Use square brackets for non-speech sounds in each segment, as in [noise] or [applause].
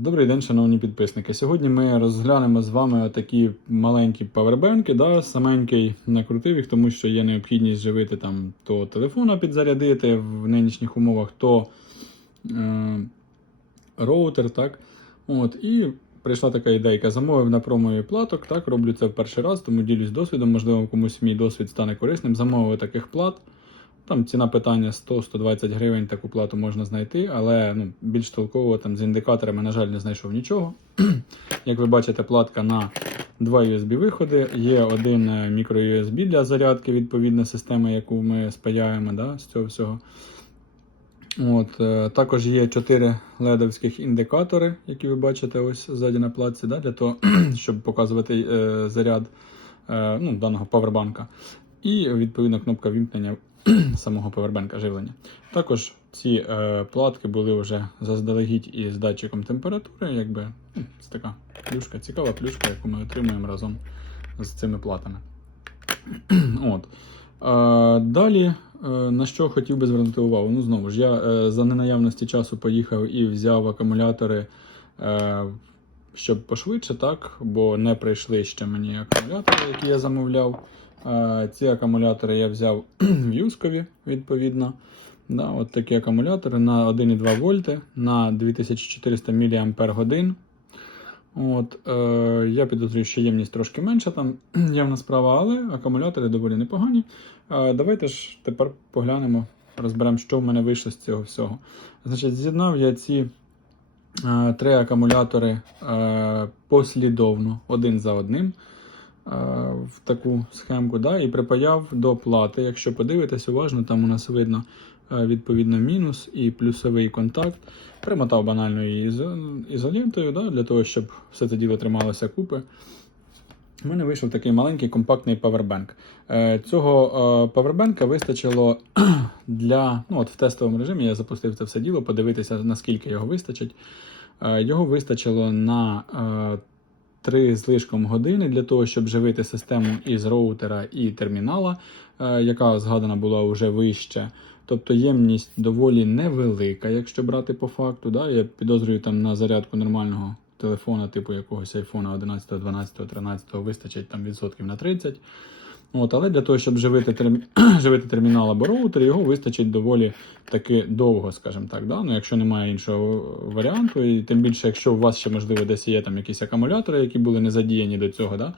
Добрий день, шановні підписники. Сьогодні ми розглянемо з вами такі маленькі павербенки. Да? Саменький накрутив їх, тому що є необхідність живити там то телефона підзарядити в нинішніх умовах, то е- роутер. так. От, І прийшла така ідейка. Замовив на промові платок. Так, роблю це в перший раз, тому ділюсь досвідом. Можливо, комусь мій досвід стане корисним. Замовив таких плат. Там ціна питання 100-120 гривень таку плату можна знайти, але ну, більш толково там з індикаторами, на жаль, не знайшов нічого. [clears throat] Як ви бачите, платка на два USB-виходи, є один е, мікро-USB для зарядки, відповідна система, яку ми спаяємо да, з цього всього. От, е, також є 4 ледовських індикатори, які ви бачите ось ззаді на платці, да, для того, [clears throat] щоб показувати е, заряд е, ну, даного павербанка. І відповідно кнопка вімкнення [clears throat] самого павербанка живлення. Також ці е, платки були вже заздалегідь із датчиком температури, якби ну, це така плюшка, цікава плюшка, яку ми отримуємо разом з цими платами. [clears throat] От. Е, далі, е, на що хотів би звернути увагу? Ну, знову ж, я е, за ненаявності часу поїхав і взяв акумулятори, е, щоб пошвидше, так, бо не прийшли ще мені акумулятори, які я замовляв. Ці акумулятори я взяв [clears throat] в Юскові, відповідно. Да, от такі акумулятори на 1,2 вольти на 2400 мАч. От, е, я підозрюю, що ємність трошки менша, там [clears throat] явна справа, але акумулятори доволі непогані. Е, давайте ж тепер поглянемо, розберемо, що в мене вийшло з цього всього. Значить, з'єднав я ці три акумулятори е, послідовно, один за одним е, в таку схемку, да, і припаяв до плати. Якщо подивитись уважно, там у нас видно е, відповідно мінус і плюсовий контакт. Примотав банальною ізо- ізолентою, да, для того, щоб все це діло трималося купи. У мене вийшов такий маленький компактний павербенк. Е, Цього е, павербенка вистачило [clears throat] для. Ну, от в тестовому режимі я запустив це все діло, подивитися, наскільки його вистачить. Е, Його вистачило на е, 3 з лишком години для того, щоб живити систему із роутера і термінала, яка згадана була вже вище. Тобто ємність доволі невелика, якщо брати по факту. Да? Я підозрюю там на зарядку нормального телефона, типу якогось iPhone 11, 12, 13 вистачить там відсотків на 30. От, але для того, щоб живити, термі... [clears throat] живити термінал або роутер, його вистачить доволі таки довго, скажімо так. Да? Ну, якщо немає іншого варіанту, і тим більше, якщо у вас ще, можливо, десь є там якісь акумулятори, які були не задіяні до цього, да?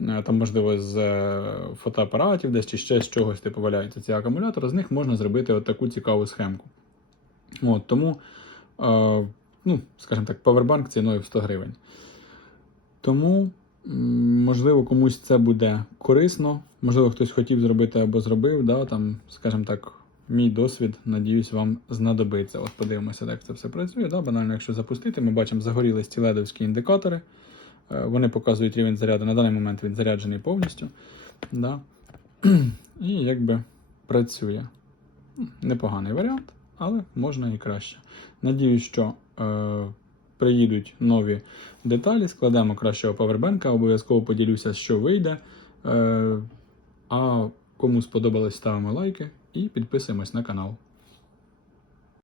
Е, там, можливо, з е, фотоапаратів десь чи ще з чогось типу валяються ці акумулятори, з них можна зробити от таку цікаву схемку. От, тому, е, ну, скажімо так, павербанк ціною в 100 гривень. Тому, можливо, комусь це буде корисно. Можливо, хтось хотів зробити або зробив. Да, там, скажімо так, мій досвід, надіюсь, вам знадобиться. От подивимося, як це все працює. Да? Банально, якщо запустити, ми бачимо, загорілись ці ледовські індикатори. Е, Вони показують рівень заряду. На даний момент він заряджений повністю. Да? [clears throat] І якби працює. Непоганий варіант, але можна і краще. Надіюсь, що приїдуть нові деталі, складемо кращого павербенка, обов'язково поділюся, що вийде. Е, а кому сподобалось, ставимо лайки і підписуємось на канал.